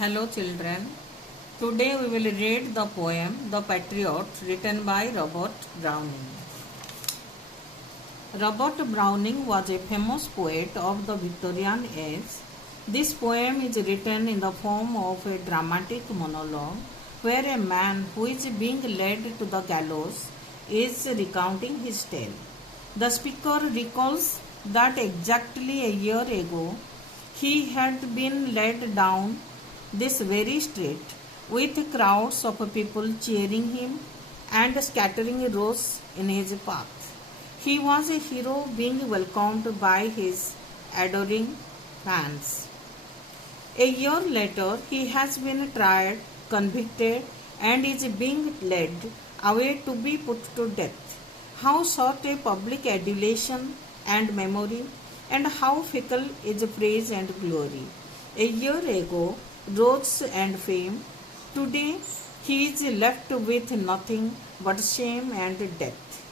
Hello children. Today we will read the poem The Patriot written by Robert Browning. Robert Browning was a famous poet of the Victorian age. This poem is written in the form of a dramatic monologue where a man who is being led to the gallows is recounting his tale. The speaker recalls that exactly a year ago he had been led down this very street with crowds of people cheering him and scattering roses in his path. He was a hero being welcomed by his adoring fans. A year later, he has been tried, convicted, and is being led away to be put to death. How short a public adulation and memory, and how fickle is praise and glory. A year ago, rose and fame. Today, he is left with nothing but shame and death.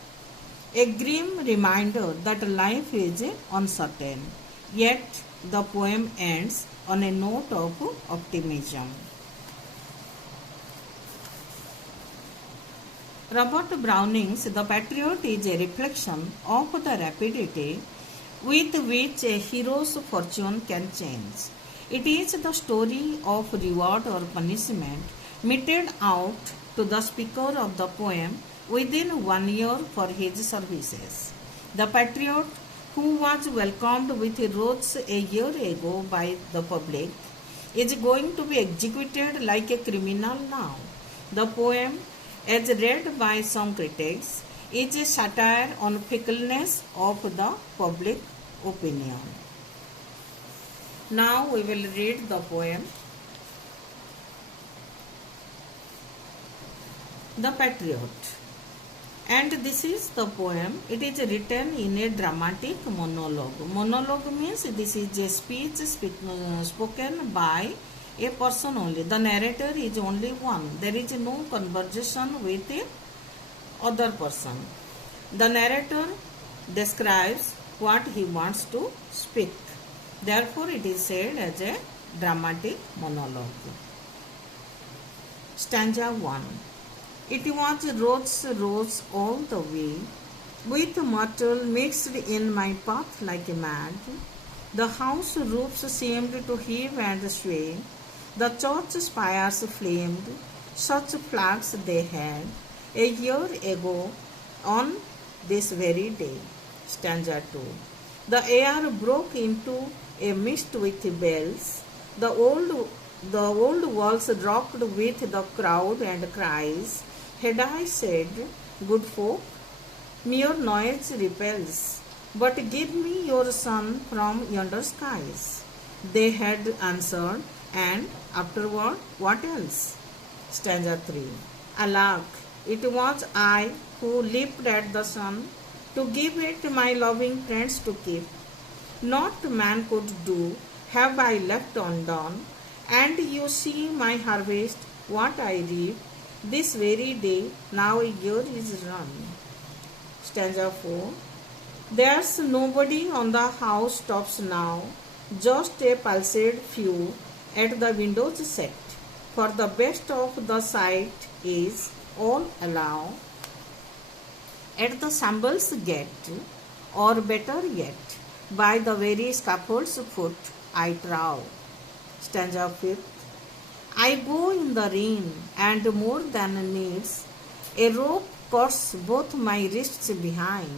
A grim reminder that life is uncertain. Yet, the poem ends on a note of optimism. Robert Browning's The Patriot is a reflection of the rapidity with which a hero's fortune can change. It is the story of reward or punishment meted out to the speaker of the poem within 1 year for his services. The patriot who was welcomed with roses a year ago by the public is going to be executed like a criminal now. The poem, as read by some critics, is a satire on fickleness of the public opinion. Now we will read the poem The Patriot. And this is the poem. It is written in a dramatic monologue. Monologue means this is a speech spoken by a person only. The narrator is only one. There is no conversation with a other person. The narrator describes what he wants to speak. Therefore, it is said as a dramatic monologue. Stanza 1. It was rose all the way, with myrtle mixed in my path like a mad. The house roofs seemed to heave and sway, the church spires flamed, such flags they had, a year ago on this very day. Stanza 2. The air broke into a mist with bells. The old walls rocked with the crowd and cries. Had I said, good folk, mere noise repels, but give me your son from yonder skies. They had answered, and afterward, what else? Stanza 3. Alack, it was I who leaped at the sun to give it my loving friends to keep. Not man could do, have I left undone, and you see my harvest, what I reap, this very day, now a year is run. Stanza 4. There's nobody on the house tops now, just a pulsed few at the windows set, for the best of the sight is all allow at the Sambals gate, or better yet, by the very scaffold's foot, I trow. Stanza 5. I go in the rain, and more than needs, a rope cuts both my wrists behind,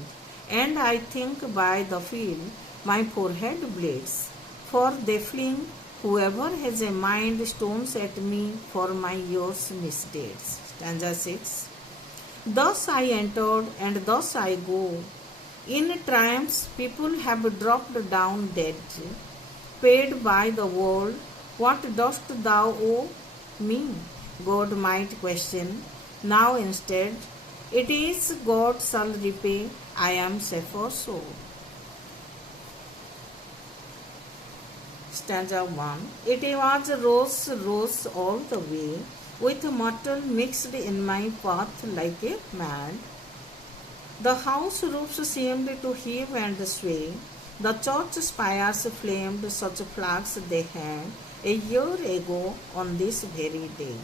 and I think by the feel my forehead bleeds, for they fling whoever has a mind stones at me for my year's misdeeds. Stanza 6. Thus I entered, and thus I go. In triumphs people have dropped down dead, paid by the world. What dost thou owe me? God might question. Now instead, it is God shall repay. I am safer so. Stanza 1. It was rose all the way, with myrtle mixed in my path like a mad. The house roofs seemed to heave and sway, The church spires flamed such flags they had a year ago on this very day.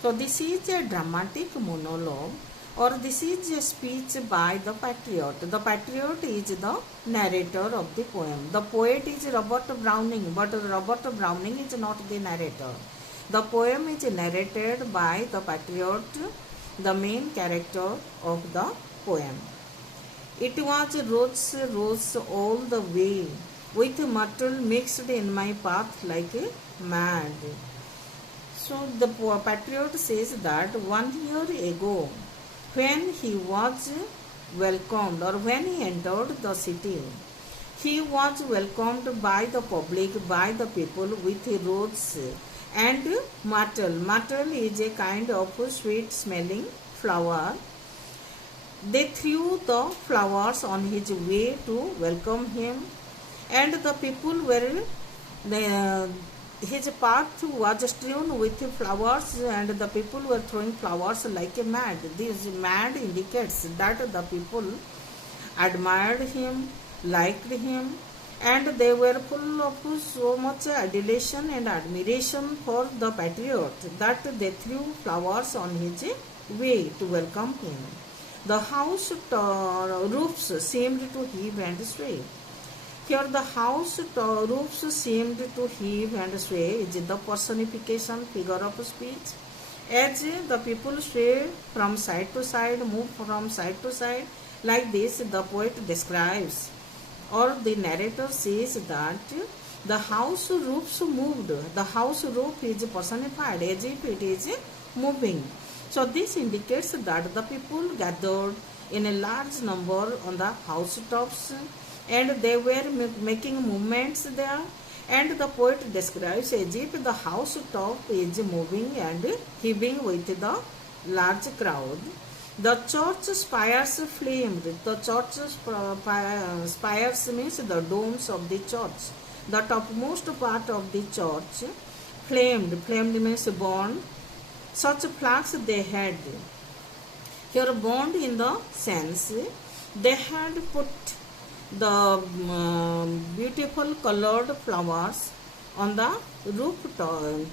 So this is a dramatic monologue, or this is a speech by the patriot. The patriot is the narrator of the poem. The poet is Robert Browning, but Robert Browning is not the narrator. The poem is narrated by the patriot, the main character of the poem. It was rose all the way, with myrtle mixed in my path like a mad. So the patriot says that 1 year ago, when he was welcomed, or when he entered the city, he was welcomed by the public, by the people with rose and myrtle. Myrtle is a kind of sweet smelling flower. They threw the flowers on his way to welcome him, and the people were his path was strewn with flowers, and the people were throwing flowers like a mad. This mad indicates that the people admired him, liked him, and they were full of so much adulation and admiration for the patriot that they threw flowers on his way to welcome him. The house roofs seemed to heave and sway. Here the house roofs seemed to heave and sway is the personification figure of speech. As the people sway from side to side, move from side to side, like this the poet describes, or the narrator says that the house roofs moved. The house roof is personified as if it is moving. So this indicates that the people gathered in a large number on the housetops, and they were making movements there, and the poet describes as if the housetop is moving and heaving with the large crowd. The church spires flamed. The church spires means the domes of the church. The topmost part of the church flamed. Flamed means burned. Such flags they had. Here burned in the sense they had put the beautiful colored flowers on the roof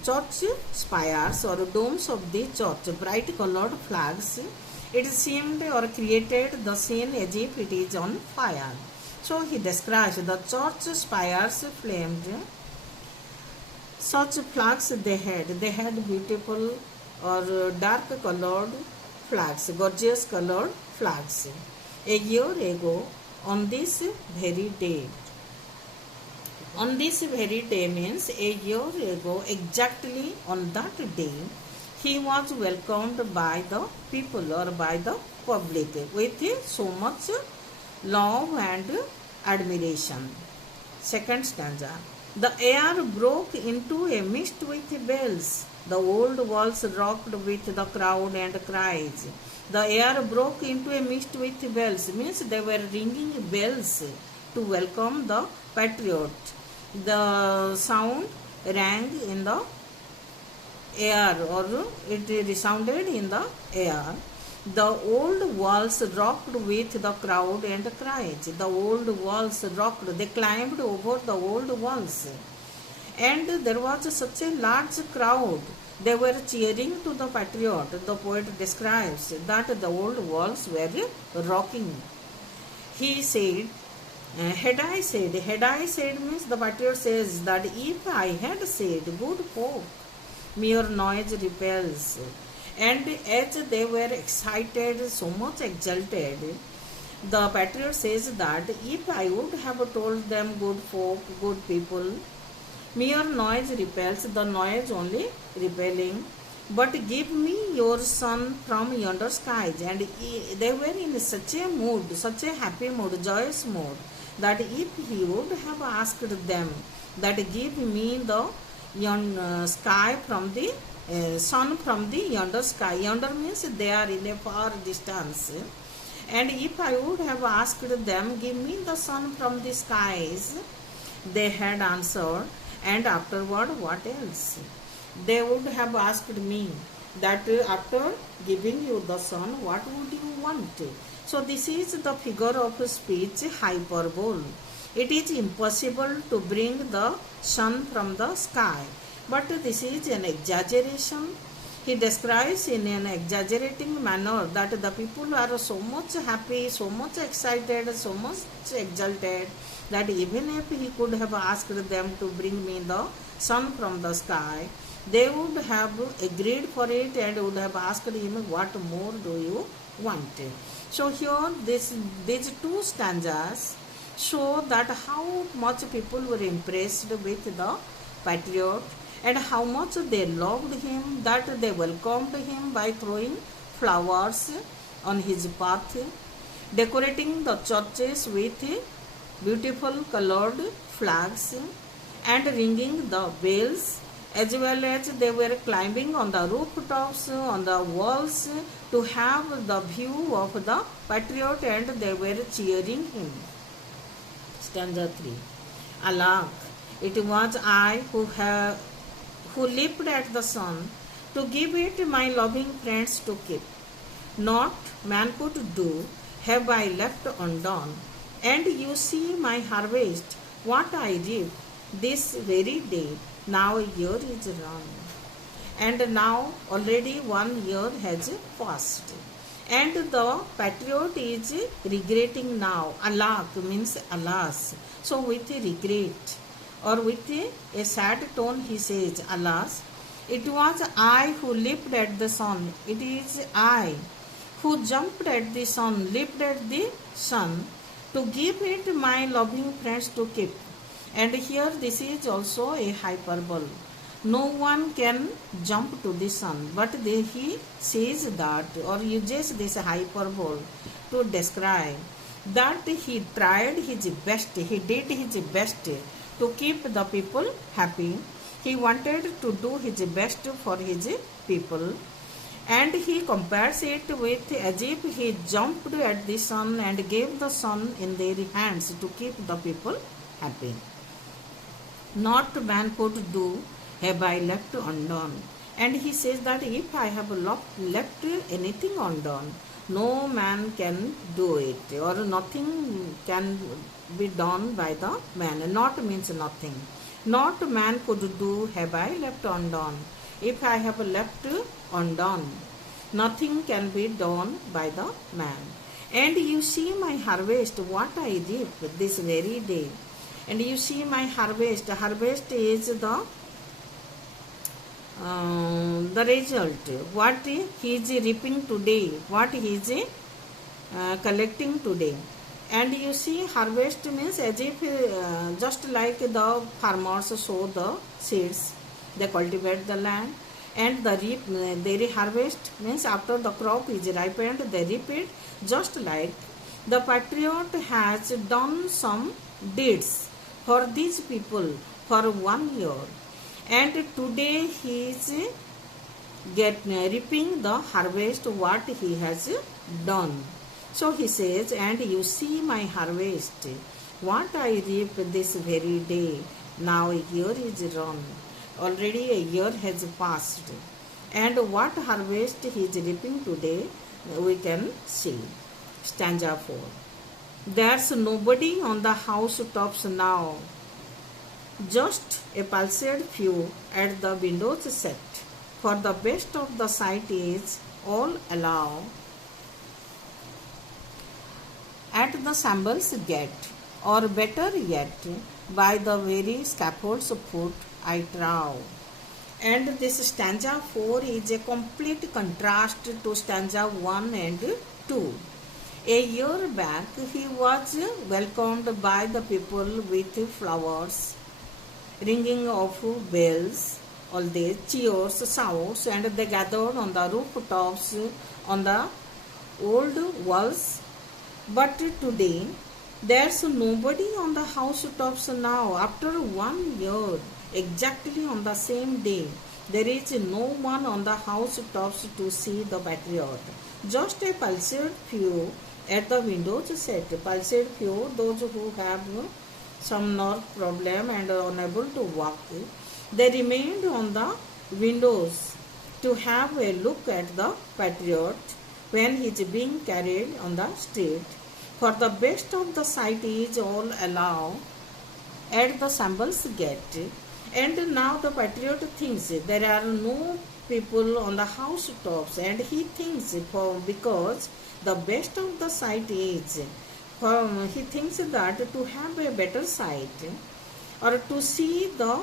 church spires or domes of the church, bright colored flags. It seemed or created the scene as if it is on fire. So he describes the church spires flamed. Such flags they had. They had beautiful or dark colored flags, gorgeous colored flags. A year ago, on this very day. On this very day means a year ago, exactly on that day, he was welcomed by the people or by the public with so much love and admiration. Second stanza. The air broke into a mist with bells. The old walls rocked with the crowd and cries. The air broke into a mist with bells, means they were ringing bells to welcome the patriot. The sound rang in the air, or it resounded in the air. The old walls rocked with the crowd and cries. The old walls rocked, they climbed over the old walls. And there was such a large crowd. They were cheering to the patriot. The poet describes that the old walls were rocking. He said, had I said means the patriot says that if I had said, good folk, mere noise repels. And as they were excited, so much exalted, the patriot says that if I would have told them, good folk, good people, mere noise repels, the noise only repelling, but give me your son from yonder skies. And they were in such a mood, such a happy mood, joyous mood, that if he would have asked them that give me the sky from the sun from the yonder sky. Yonder means they are in a far distance. And if I would have asked them, give me the sun from the skies, they had answered, and afterward what else? They would have asked me that after giving you the sun, what would you want? So this is the figure of speech hyperbole. It is impossible to bring the sun from the sky. But this is an exaggeration. He describes in an exaggerating manner that the people are so much happy, so much excited, so much exalted that even if he could have asked them to bring me the sun from the sky, they would have agreed for it and would have asked him, what more do you want? So here these two stanzas show that how much people were impressed with the patriot and how much they loved him, that they welcomed him by throwing flowers on his path, decorating the churches with beautiful colored flags and ringing the bells, as well as they were climbing on the rooftops, on the walls to have the view of the patriot, and they were cheering him. Stanza 3. Alack, it was I who leaped at the sun to give it my loving friends to keep. Not man could do, have I left undone. And you see my harvest, what I reap this very day. Now a year is run. And now already 1 year has passed. And the patriot is regretting now. Alack means alas. So with regret or with a sad tone he says, alas, it was I who leaped at the sun. It is I who jumped at the sun, leaped at the sun to give it my loving friends to keep. And here this is also a hyperbole. No one can jump to the sun, but he says that or uses this hyperbole to describe that he tried his best, he did his best to keep the people happy. He wanted to do his best for his people, and he compares it with as if he jumped at the sun and gave the sun in their hands to keep the people happy. Not man could do, have I left undone. And he says that if I have left anything undone, no man can do it, or nothing can be done by the man. Not means nothing. Not man could do, have I left undone. If I have left undone, nothing can be done by the man. And you see my harvest, what I reap this very day. And you see my harvest. Harvest is the result. What he is reaping today, what he is collecting today. And you see harvest means as if just like the farmers sow the seeds, they cultivate the land, and their harvest means after the crop is ripened, they reap it. Just like the patriot has done some deeds for these people for 1 year, and today he is reaping the harvest what he has done. So he says, and you see my harvest, what I reap this very day. Now a year is run, already a year has passed, and what harvest he is reaping today we can see. Stanza 4. There's nobody on the housetops now, just a pulsed few at the windows set, for the best of the sight is all allow at the Sambals gate, or better yet, by the very scaffold's foot I trow. And this stanza 4 is a complete contrast to stanza 1 and 2. A year back he was welcomed by the people with flowers, ringing of bells, all the cheers, shouts, and they gathered on the rooftops, on the old walls. But today there's nobody on the housetops now. After 1 year, exactly on the same day, there is no one on the housetops to see the patriot. Just a pulsed few at the windows set. Pulsed few, those who have some nerve problem and are unable to walk, they remained on the windows to have a look at the patriot when he is being carried on the street. For the best of the sight is all allow at the Sambals gate. And now the patriot thinks there are no people on the housetops, and he thinks because the best of the sight is, he thinks that to have a better sight or to see the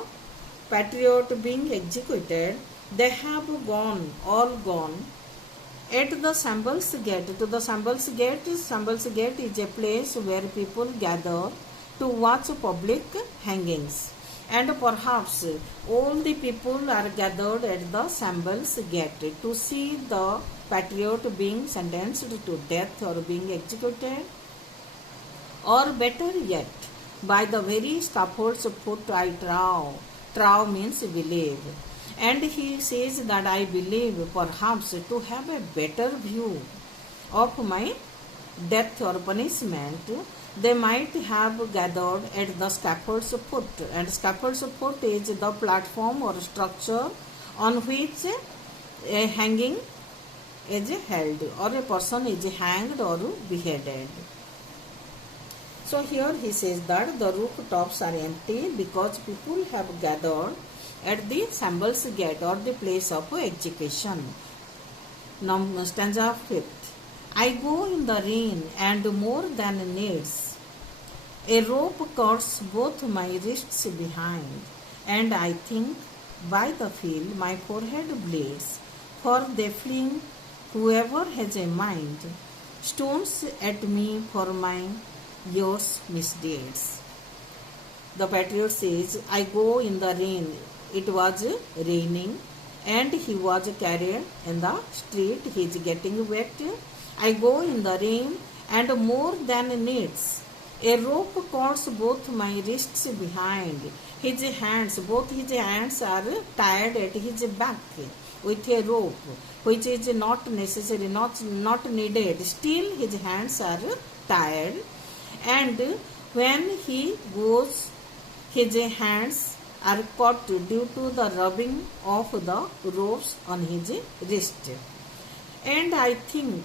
patriot being executed, they have all gone at the Sambals gate. To the Sambals gate, Sambals gate is a place where people gather to watch public hangings. And perhaps all the people are gathered at the Sambals gate to see the patriot being sentenced to death or being executed, or better yet, by the very scaffold's foot I trow. Trow means believe. And he says that I believe perhaps to have a better view of my death or punishment, they might have gathered at the scaffold's foot. And scaffold's foot is the platform or structure on which a hanging is held, or a person is hanged or beheaded. So here he says that the rooftops are empty because people have gathered at the Sambals gate, or the place of execution. Now, stanza 5th. I go in the rain and more than needs. A rope cuts both my wrists behind, and I think by the feel my forehead bleeds, for they fling, whoever has a mind, stones at me for my years' misdeeds. The patriot says, I go in the rain. It was raining and he was carried in the street. He is getting wet. I go in the rain and more than needs. A rope cuts both my wrists behind. Both his hands are tied at his back with a rope, which is not necessary, not needed. Still his hands are tied, and when he goes, his hands are caught due to the rubbing of the ropes on his wrist. And I think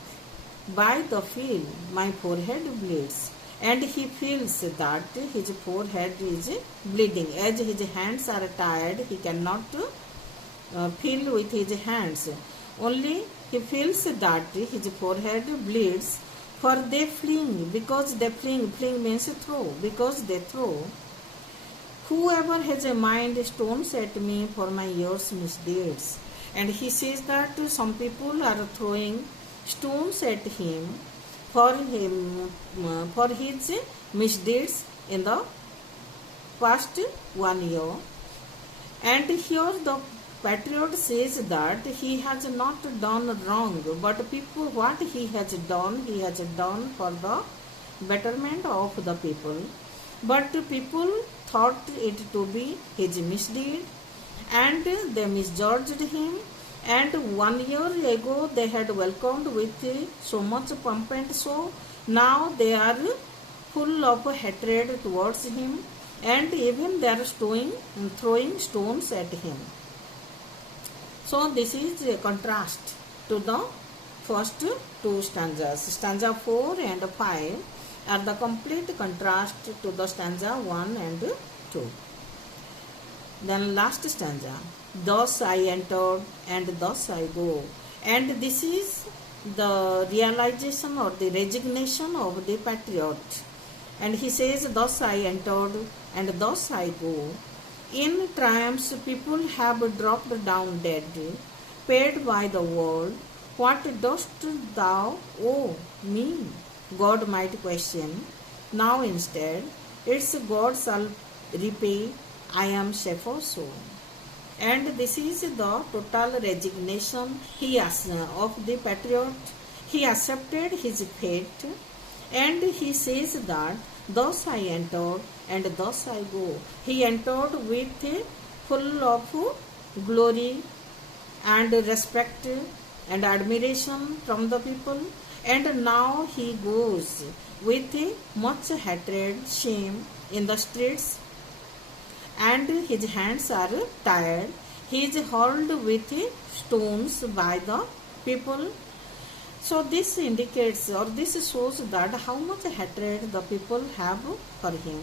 by the feel my forehead bleeds, and he feels that his forehead is bleeding. As his hands are tied, he cannot feel with his hands. Only he feels that his forehead bleeds, for they fling, because they fling. Fling means throw, because they throw. Whoever has a mind stones at me for my years' misdeeds. And he says that some people are throwing stones at him for his misdeeds in the past 1 year. And here the patriot says that he has not done wrong, but people, what he has done for the betterment of the people. But people thought it to be his misdeed, and they misjudged him. And 1 year ago they had welcomed with so much pomp and show. Now they are full of hatred towards him, and even they are throwing stones at him. So this is a contrast to the first two stanzas. Stanza 4 and 5 are the complete contrast to the stanza 1 and 2. Then last stanza. Thus I entered and thus I go. And this is the realization or the resignation of the patriot. And he says, thus I entered and thus I go. In triumphs people have dropped down dead, paid by the world. What dost thou owe me? God might question. Now instead, it's God shall repay. I am safer so. And this is the total resignation of the patriot. He accepted his fate, and he says that thus I entered and thus I go. He entered with full of glory and respect and admiration from the people, and now he goes with much hatred, shame in the streets, and his hands are tied. He is hurled with stones by the people, So this indicates or this shows that how much hatred the people have for him,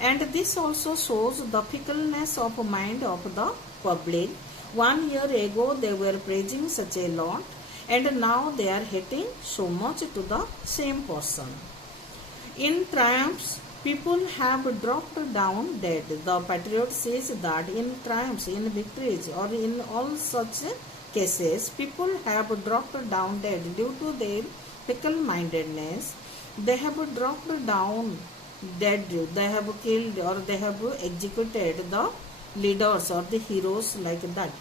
and this also shows the fickleness of mind of the public. 1 year ago they were praising such a lot, and now they are hating so much to the same person. In triumphs, people have dropped down dead. The patriot says that in triumphs, in victories, or in all such cases, people have dropped down dead due to their fickle-mindedness. They have dropped down dead. They have killed or they have executed the leaders or the heroes like that,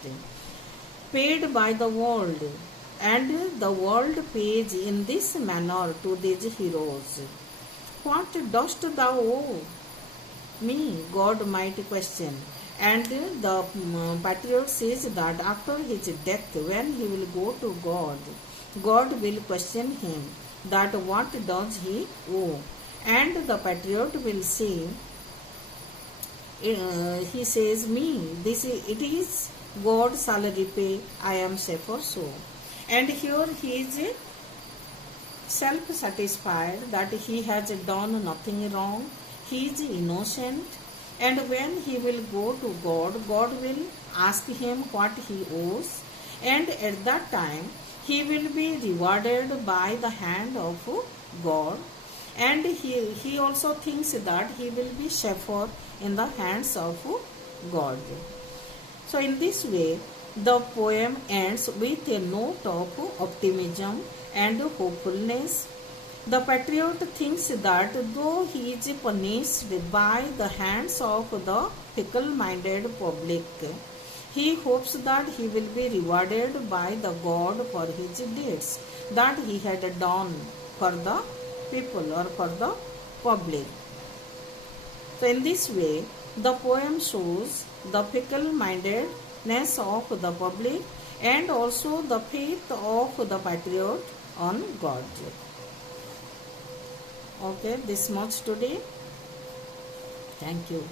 paid by the world, and the world pays in this manner to these heroes. What dost thou owe me? God might question. And the patriot says that after his death, when he will go to God, God will question him that what does he owe. And the patriot will say, he says, me, it is God shall repay, I am safer so. And here he is self-satisfied that he has done nothing wrong, he is innocent, and when he will go to God, God will ask him what he owes, and at that time he will be rewarded by the hand of God, and he also thinks that he will be safer in the hands of God. So in this way, the poem ends with a note of optimism and hopefulness. The patriot thinks that though he is punished by the hands of the fickle-minded public, he hopes that he will be rewarded by the God for his deeds that he had done for the people or for the public. So in this way, the poem shows the fickle-mindedness of the public and also the faith of the patriot on God. Okay, this much today. Thank you.